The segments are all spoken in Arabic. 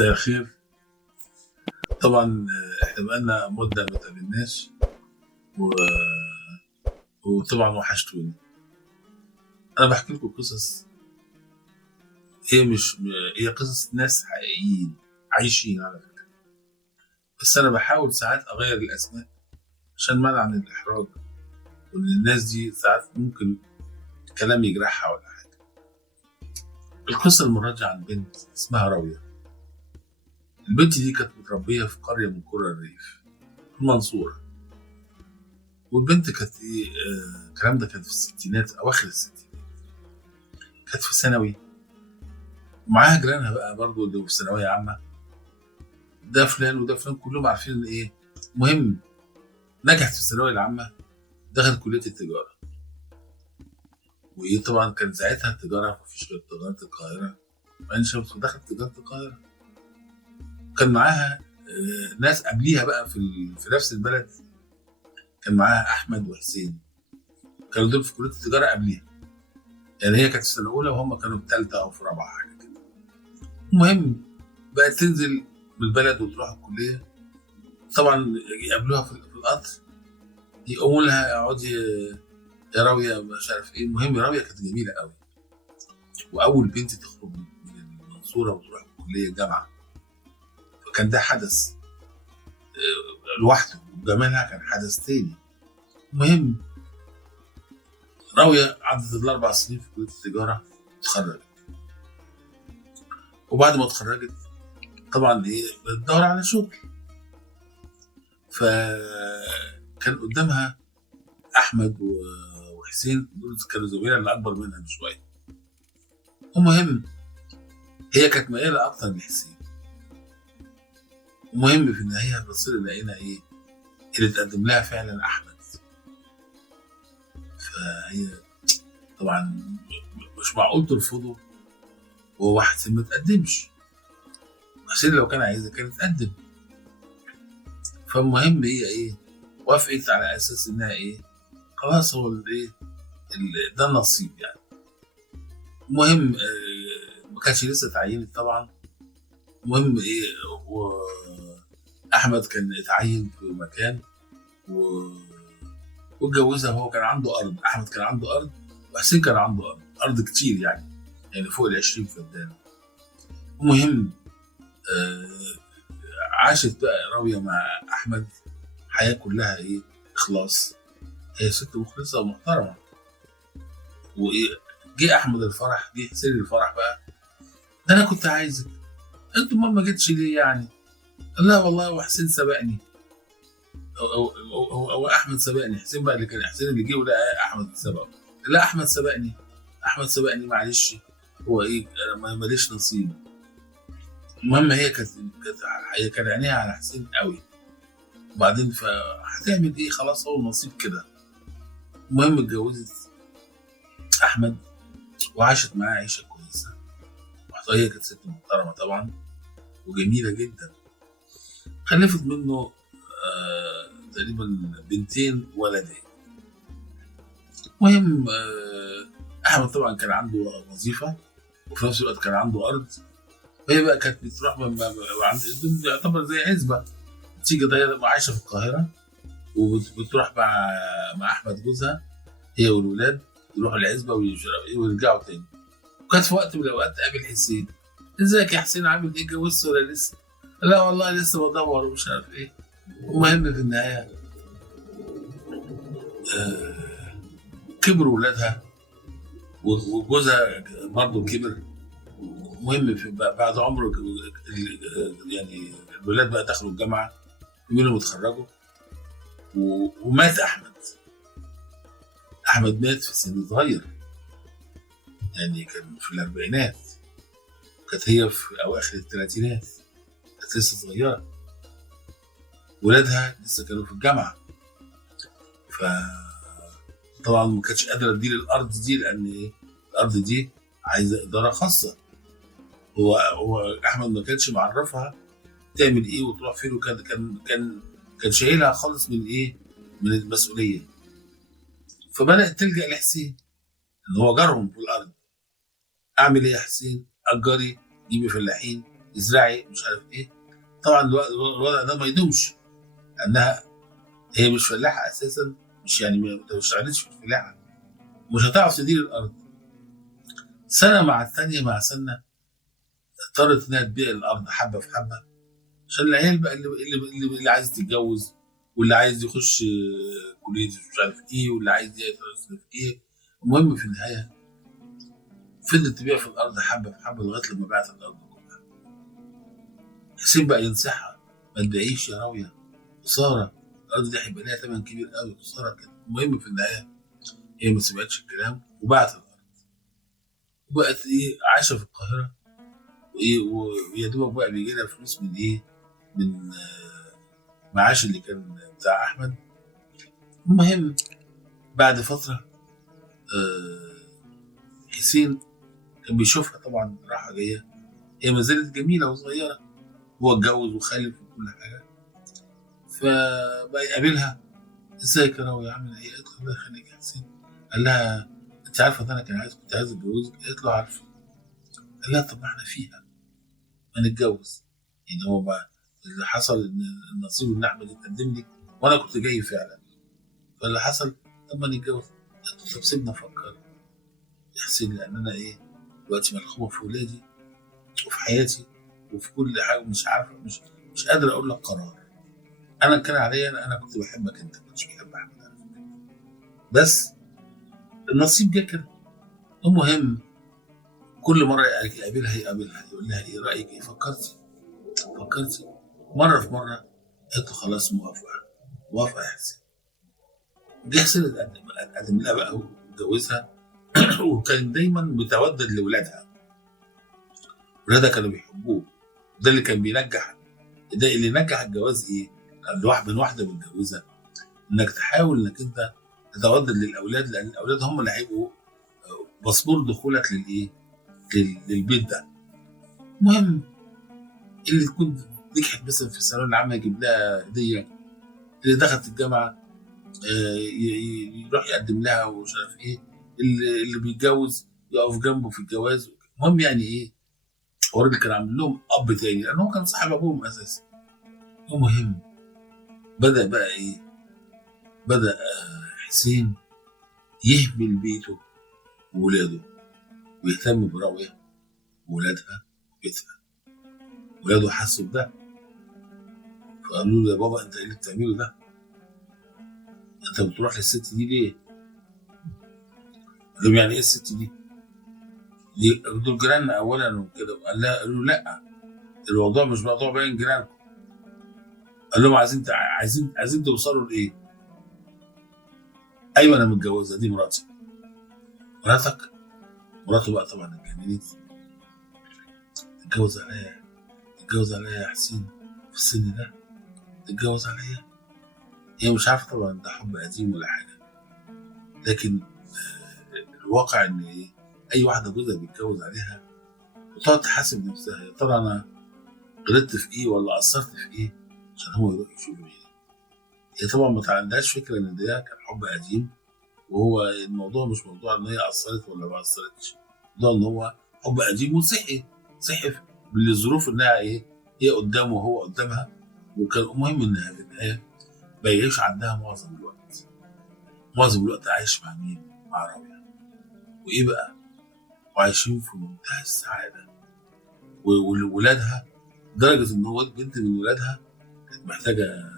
مساء الخير. طبعا احنا بقالنا مدة ما تقابلناش و... وطبعا وحشتوني. انا بحكي لكم قصص، هي مش هي قصص ناس حقيقيين عايشين على فكرة، بس انا بحاول ساعات اغير الاسماء عشان منع عن الاحراج، وان الناس دي ساعات ممكن كلام يجرحها ولا حاجة. القصة المرة دي عن بنت اسمها راوية. البنت دي كانت متربية في قرية من قرى الريف في المنصورة، والبنت كانت ايه، الكلام ده كان في الستينات، اواخر الستينات. كانت في ثانوي ومعاها جيرانها بقى برضه اللي في ثانويه عامه، ده فلان وده فلان، كلهم عارفين ان ايه. مهم، نجحت في الثانويه العامه، دخلت كليه التجاره. وايه طبعا كان ساعتها التجاره مفيش غير تجاره القاهره، وعين شمس، ودخلت تجاره القاهره. كان معاها ناس قبليها بقى في نفس البلد، كان معاها احمد وحسين، كانوا دول في كليه التجاره قبليها. يعني هي كانت في سنه اولى وهم كانوا في ثالثه او في رابعه حاجه كده. المهم بقت تنزل من البلد وتروح الكليه. طبعا يقابلوها في القطر، يقوموا لها اقعدي يا راويه مش عارف ايه. المهم راويه كانت جميله قوي، واول بنت تخرج من المنصوره وتروح الكليه الجامعه، فكان ده حدث لوحده، وجمالها كان حدث تاني. المهم راويه عدت ال4 سنين في كليه التجاره، اتخرجت. وبعد ما اتخرجت طبعا ايه بتدور على شغل، فكان قدامها احمد وحسين، دول كانوا زميلها اللي اكبر منها بشويه. المهم هي كانت مياله اكتر لحسين. المهم في النهايه بصير لقينا ايه اللي تقدم لها فعلا احمد. فهي طبعا مش معقول ترفضه وهو حسين ما تقدمش. حسين لو كان عايزها كانت تقدم. فالمهم هي ايه، وافقت على اساس انها ايه، خلاص هو الايه ده النصيب يعني. المهم ما كانش لسه اتعينت طبعا. المهم ايه، واحمد كان اتعين في مكان واتجوزها. وهو كان عنده ارض، احمد كان عنده ارض وحسين كان عنده ارض كتير، يعني فوق ال20 فدان. المهم عاشت بقى راويه مع احمد حياه كلها ايه، اخلاص. هي ست مخلصه ومحترمه. وايه، جه احمد الفرح، جه حسين الفرح بقى، ده انا كنت عايزك، انتوا ما جيتش ليه يعني؟ لا والله وحسين سبقني، أو احمد سبقني. حسين بقى اللي كان، حسين اللي جه ولا احمد سبقه؟ لا احمد سبقني، احمد سبقني معلش، هو ايه انا ماليش نصيب. المهم هي كان عينيها على حسين قوي. وبعدين فهتعمل ايه، خلاص هو النصيب كده. المهم اتجوزت احمد وعاشت معاه عيشه كويسه. هي كانت ست محترمه طبعا وجميله جدا. خلفت منه تقريبا بنتين وولدين. المهم احمد طبعا كان عنده وظيفه وفي نفس الوقت كان عنده ارض. وهي بقى كانت بتروح عند، يعتبر زي عزبه، تيجي طيارة عايشه في القاهره، وبتروح مع احمد جوزها هي والولاد، يروحوا العزبه ويرجعوا تاني. وكانت في وقت من الاوقات تقابل حسين، ازيك يا حسين عامل ايه، اتجوزت ولا لسه؟ لا والله لسه بدور ومش عارف ايه. المهم في النهايه كبروا ولادها وجوزها برضه كبر. المهم بعد عمره يعني الولاد بقى دخلوا الجامعه، منهم اتخرجوا. ومات احمد. احمد مات في سن صغير، يعني كان في الاربعينات، كانت هي في اواخر الثلاثينات، كانت لسه صغيره. ولادها لسه كانوا في الجامعه. فطبعا ما كانتش قادره تدير الارض دي، لان ايه، الارض دي عايزه اداره خاصه. هو احمد ما كانش معرفها تعمل ايه وتروح فين، وكان كان شايلها خالص من ايه، من المسؤوليه. فبدات تلجا لحسين ان هو جارهم في الارض. اعمل ايه يا حسين، اجري، جيبي فلاحين ازرعي مش عارف ايه. طبعا الوضع ده ما يدومش، لانها هي مش فلاحه اساسا، مش يعني ما اشتغلتش في الفلاحه، مش هتعرف تدير الارض. سنه مع الثانيه مع سنه اضطرت انها تبيع الارض حبه في حبه، عشان العيال بقى اللي عايز تتجوز، واللي عايز يخش كليه مش عارف ايه، واللي عايز يدرس في ايه. المهم في النهايه فضلت تبيع في الارض حبه في حبه لغايه لما باعت الارض كلها. حسين بقى ينصحها: ما تبيعيش يا راويه، خساره، الارض دي هيبقى ليها ثمن كبير قوي، خساره كده. المهم في النهايه هي ما سمعتش الكلام وباعت الارض، وبقت ايه عايشه في القاهره، وايه ويا دوبك بقى بيجي لها فلوس من ايه، من معاش اللي كان بتاع احمد. المهم بعد فتره حسين كان بيشوفها طبعا راحه جايه، هي ما زالت جميله وصغيره، هو اتجوز وخلف وكل حاجه. فبقى يقابلها: ازيك يا راوية عامله ايه؟ قالت له: الله يخليك يا حسين. قال لها: انت عارفه ان انا كنت عايز اتجوزك؟ قالت له: عارفه. قال لها: طب ما احنا فيها، ما نتجوز. يعني هو بقى اللي حصل ان النصيب ان احمد اتقدم لي وانا كنت جاي فعلا، فاللي حصل طب ما نتجوز. قالت له: طب سيبنا افكر يا حسين، لان انا ايه دلوقتي ملخومه في ولادي وفي حياتي وفي كل حاجه، مش عارفه، مش قادر اقول لك قرار. انا كان عليا انا كنت بحبك انت، ما كنتش بحب احمد، بس النصيب جه كده. المهم كل مره يقابلها يقول لها: ايه رايك؟ ايه فكرتي؟ مره في مره قالت له: خلاص موافقه يا حسين. جه حسين اتقدم لها بقى واتجوزها. وكان دايما متودد لاولادها، ولادها كانوا بيحبوه. ده اللي كان بينجح، ده اللي نجح الجواز ايه؟ من واحده متجوزه، انك تحاول انك انت تتودد للاولاد، لان الاولاد هم اللي هيبقوا باسبور دخولك للبيت ده. المهم اللي تكون نجحت مثلا في الثانويه العامه يجيب لها هديه، اللي دخلت الجامعه يروح يقدم لها ومش عارف ايه، اللي بيتجوز يقف جنبه في الجواز. المهم يعني ايه، هو الراجل كان عامل لهم اب تاني، لان هو كان صاحب ابوهم اساسا. المهم بدا بقى ايه، بدا حسين يهمل بيته وولاده ويهتم براويه وولادها وبيتها. ولاده حسوا بده، فقالوا له: يا بابا انت ايه اللي بتعمله ده؟ انت بتروح للست دي ليه؟ قال لهم: يعني ايه الست دي؟ دول جيراننا اولا وكده. قالوا: لا، الموضوع مش موضوع باين جيرانكم. قال لهم: عايزين توصلوا لايه؟ ايوه انا متجوزه، دي مراتي. مراتك؟ مراته بقى طبعا اتجننت. تتجوز عليا يا حسين في السن ده؟ تتجوز عليا؟ هي مش عارفه طبعا ده حب قديم ولا حاجه، لكن الواقع ان ايه، اي واحده جوزها بيتجوز عليها وتقعد تحاسب نفسها: يا ترى انا غلطت في ايه ولا قصرت في ايه عشان هو يروح يشوف ايه. هي طبعا ما عندهاش فكره ان ده كان حب قديم، وهو الموضوع مش موضوع ان هي قصرت ولا ما قصرتش، الموضوع ان هو حب قديم وصحي بالظروف انها ايه، هي قدامه وهو قدامها. وكان المهم انها في النهايه ما يعيش عندها معظم الوقت عايش مع مين؟ مع راوية. وايه بقى؟ وعايشين في منتهى السعاده. وولادها لدرجه ان هو بنت من ولادها كانت محتاجه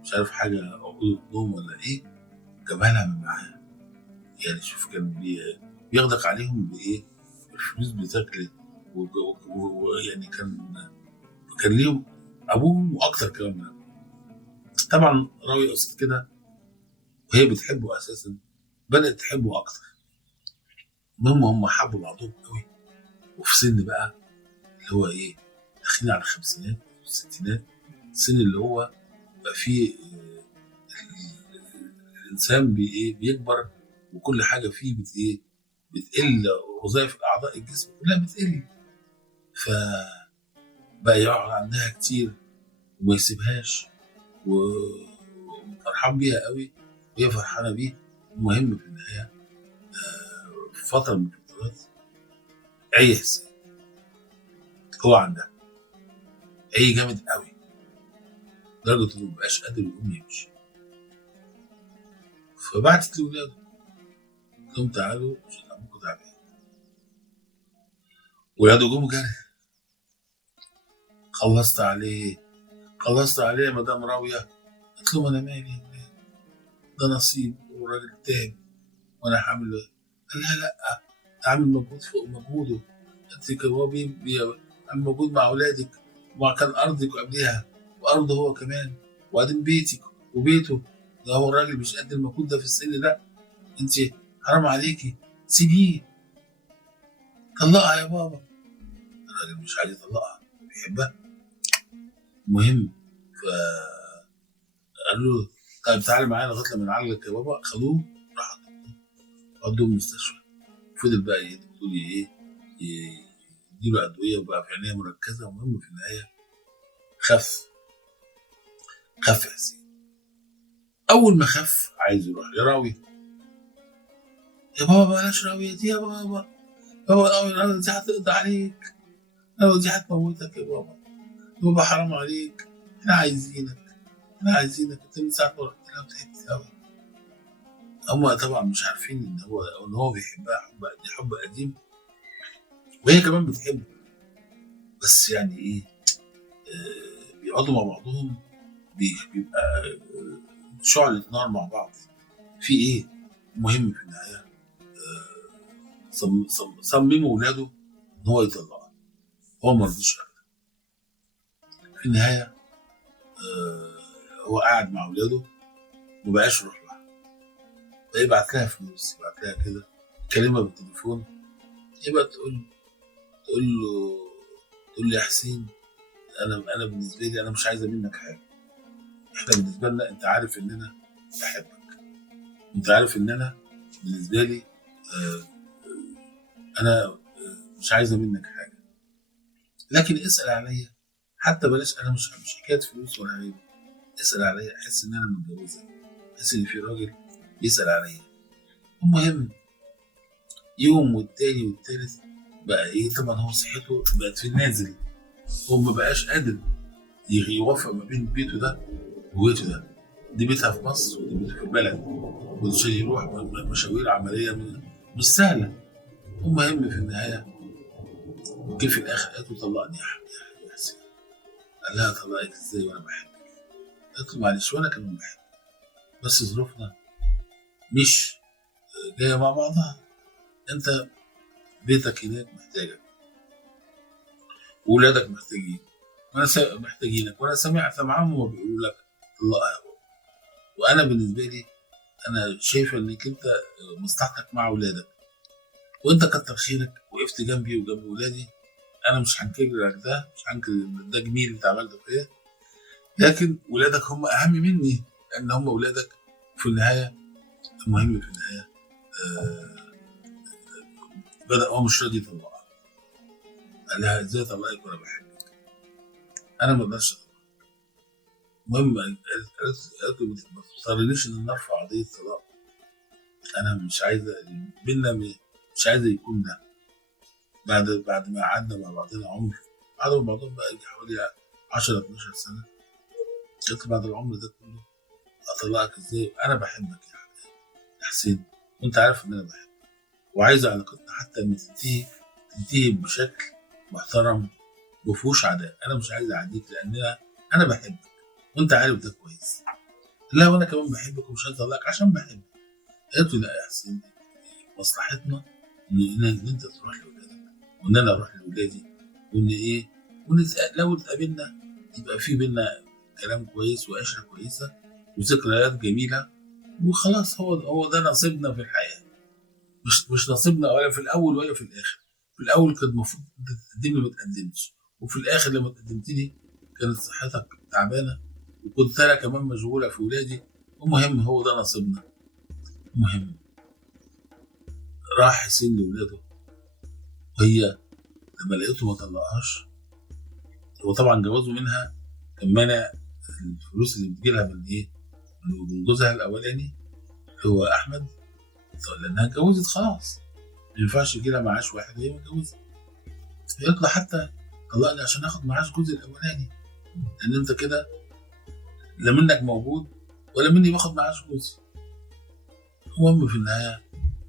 مش عارف حاجه اوضه نوم ولا ايه، جابها لها من معاها. يعني شوف كان بيغدق عليهم بايه؟ الفلوس بتاكل. ويعني كان ليهم ابوهم واكتر كمان من أبوهم. طبعا راوي قصد كده وهي بتحبه اساسا، بدات تحبه اكتر. المهم هم حبوا بعضهم قوي، وفي سن بقى اللي هو ايه، داخلين على الخمسينات والستينات، السن اللي هو بقى فيه الانسان بيكبر، وكل حاجه فيه بتقل، وظائف اعضاء الجسم كلها بتقل. فبقى يقعد عندها كتير وما يسيبهاش، وفرحان بيها قوي وهي فرحانه بيه. المهم في النهايه في فتره من الفترات عي حسين هو عندها، عي جامد قوي لدرجه انه مبقاش قادر يقوم يمشي. فبعتت لاولاده قلت لهم تعالوا عشان ابوكم تعبان. ولاده جم جري. خلصت عليه يا مدام راويه. قلت لهم انا مالي يا ولاد، ده نصيب والراجل تعب وانا حامل. قال لها لا، عامل مجهود فوق مجهوده. انت هو عامل مجهود مع اولادك، وكان ارضك قبلها وارضه هو كمان، وبعدين بيتك وبيته. ده هو الراجل مش قد المجهود ده في السن ده. انت حرام عليكي، سيبيه، طلقها يا بابا. الراجل مش عايز يطلقها، بيحبها. المهم فقال له طيب تعالى معايا لغايه لما نعالجك يا بابا. خدوه راح ودوه المستشفى. فضل بقى الدكتور يديله ادويه وبقى في عنايه مركزه. المهم في النهايه خف يا حسين. اول ما خف عايز يروح لراوي. يا بابا بلاش راوية دي يا بابا، راوية دي هتقضي عليك، راوية دي هتموتك يا بابا، يا بابا حرام عليك، احنا عايزينك انت من ساعة ما رحت لها وتعبت قوي. هما طبعا مش عارفين ان هو بيحبها حب قديم، وهي كمان بتحبه. بس يعني ايه، بيقعدوا مع بعضهم بيبقى شعلة نار مع بعض. في ايه؟ المهم في النهاية صمموا ولاده ان هو يطلقها. هو ما رضيش ابدا. في النهايه هو قاعد مع ولاده ومبقاش يروح لها. يبعت لها فلوس، يبعت لها كده، يكلمها بالتليفون، يبقى تقول له يا حسين انا بالنسبه لي انا مش عايزه منك حاجه. احنا بالنسبه لنا انت عارف ان انا بحبك، انت عارف ان انا بالنسبه لي انا مش عايزه منك حاجه، لكن اسال عليا. حتى بلاش، انا مش حكايه فلوس ولا غيره. اسال عليا، احس ان انا متجوزه، احس ان في راجل بيسال عليا. المهم يوم والتاني والتالت بقى ايه، طبعا هو صحته بقت في النازل. هو ما بقاش قادر يوفق ما بين بيته ده وبيته ده. دي بيتها في مصر ودي بيته في البلد، وعشان يروح مشاوير عمليه مش سهله. المهم في النهايه جه في الاخر قالت له طلقني يا حسين. قال لها طلقك ازاي وانا بحبك؟ قالت له معلش وانا كمان بحبك، بس ظروفنا مش جايه مع بعضها. انت بيتك هناك محتاجك، وولادك محتاجين، محتاجينك، وانا سامعهم وما بيقولوا لك طلقها يا بابا. وانا بالنسبه لي انا شايفه انك انت مصلحتك مع ولادك، وانت كتر خيرك وقفت جنبي وجنب ولادي. انا مش هنكر لك ده، مش هنكر ده جميل انت عملته فيا، لكن ولادك هم اهم مني، لان هم ولادك في النهايه. المهم في النهايه بدأ هو مش راضي يطلقها. قال لها ازاي اطلقك وانا بحبك؟ انا ما اقدرش اطلقك. المهم قالت له ما تضطرنيش ان نرفع قضيه طلاق، انا مش عايزه بينا، مش عايزه يكون ده. بعد ما قعدنا مع بعضنا عمر، قعدوا مع بعضهم بقى حوالي 10 12 سنه. قلت بعد العمر ده كله اطلقك ازاي؟ انا بحبك يا حسين، وانت عارف ان انا بحبك، وعايز علاقتنا حتى لما تنتهي بشكل محترم مفهوش عداء. انا مش عايز اعديك لان انا بحبك وانت عارف ده كويس. لا وانا كمان بحبك ومش عايز اطلقك عشان بحبك. قلت له لا يا حسين، مصلحتنا ان انت تروح لولادك وان انا اروح لولادي، وان ايه، لو اتقابلنا يبقى في بينا كلام كويس وعشره كويسه وذكريات جميله وخلاص. هو ده نصيبنا في الحياه، مش نصيبنا ولا في الاول ولا في الاخر. في الاول كان المفروض تقدم لي ما تقدمش، وفي الاخر لما قدمت لي كانت صحتك تعبانه وكنت انا كمان مشغوله في ولادي. المهم هو ده نصيبنا. المهم راح حسين لولاده، وهي لما لقيته ما طلقهاش، هو طبعا جوازه منها كان مانع الفلوس اللي بتجيلها من ايه، من جوزها الاولاني اللي هو احمد، لانها اتجوزت خلاص، ما ينفعش يجيلها معاش واحد وهي متجوزه. يطلع حتى طلقني عشان اخد معاش جوزي الاولاني. لان انت كده لا منك موجود ولا مني باخد معاش جوزي. المهم في النهايه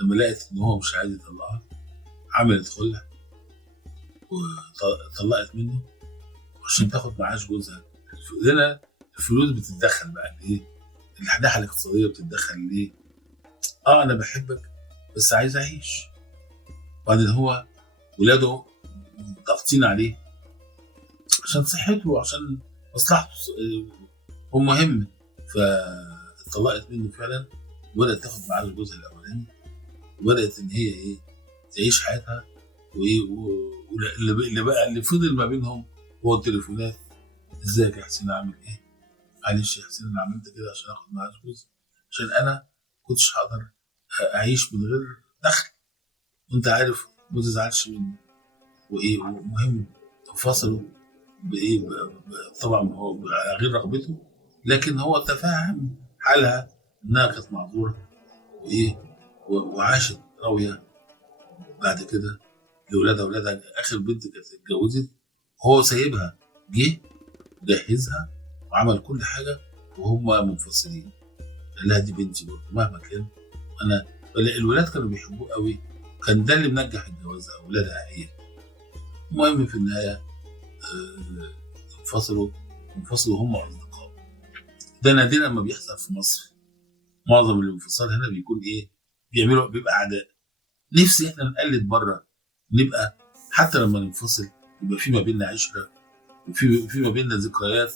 لما لقيت ان هو مش عايز يطلقها عملت خلع وطلقت منه عشان تاخد معاش جوزها. هنا الفلوس بتتدخل بقى ليه؟ الناحيه الاقتصاديه بتتدخل ليه؟ انا بحبك بس عايز اعيش. وبعدين هو ولاده ضاغطين عليه عشان صحته وعشان مصلحته هو مهم. فاتطلقت منه فعلا وبدات تاخد معاش جوزها الاولاني وبدات ان هي ايه تعيش حياتها. واللي بقى اللي فضل ما بينهم هو التليفونات. ازيك يا حسين عامل ايه؟ معلش يا حسين انا عملت كده عشان اخد معاش جوزي عشان انا كنتش هقدر اعيش من غير دخل وانت عارف ما تزعلش مني وايه. ومهم انفصلوا بايه طبعا هو غير رغبته لكن هو تفهم حالها انها كانت معذوره وايه وعاشت راويه بعد كده لاولادها. اخر بنت كانت اتجوزت وهو سايبها جه جهزها وعمل كل حاجه وهم منفصلين. قال لها دي بنتي برضه مهما كان انا. الولاد كانوا بيحبوه قوي كان ده اللي منجح الجواز اولادها هي. المهم في النهايه انفصلوا هم اصدقاء. ده نادرا ما بيحصل في مصر. معظم الانفصال هنا بيكون ايه بيبقى اعداء. نفسي احنا نقلد بره نبقى حتى لما ننفصل يبقى في ما بيننا عشره وفي ما بيننا ذكريات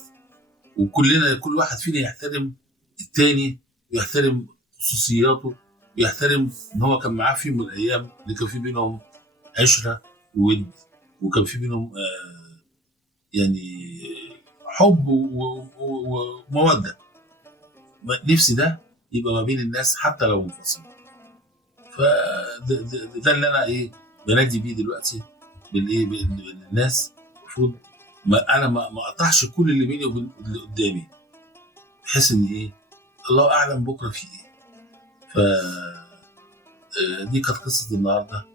وكلنا كل واحد فينا يحترم التاني ويحترم خصوصياته ويحترم ان هو كان معاه في يوم من الايام اللي كان في بينهم عشره وود وكان في بينهم يعني حب وموده. نفسي ده يبقى ما بين الناس حتى لو منفصل. فده اللي انا ايه بنادي بيه دلوقتي بالايه بالناس. المفروض انا ما اقطعش كل اللي بيني وبين اللي قدامي بحيث ان ايه الله اعلم بكره في ايه. ف دي كانت قصه النهارده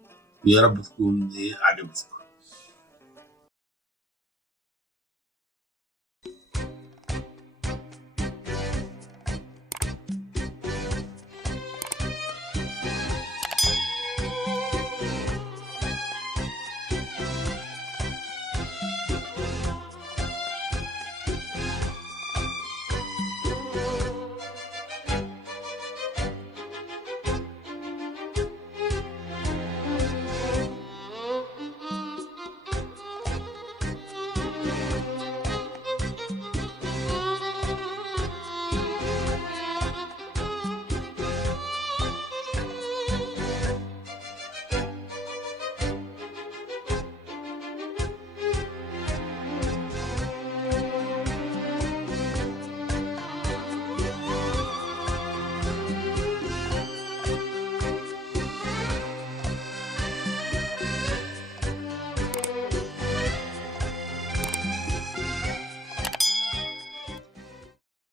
ويا رب تكون ايه عجبتك.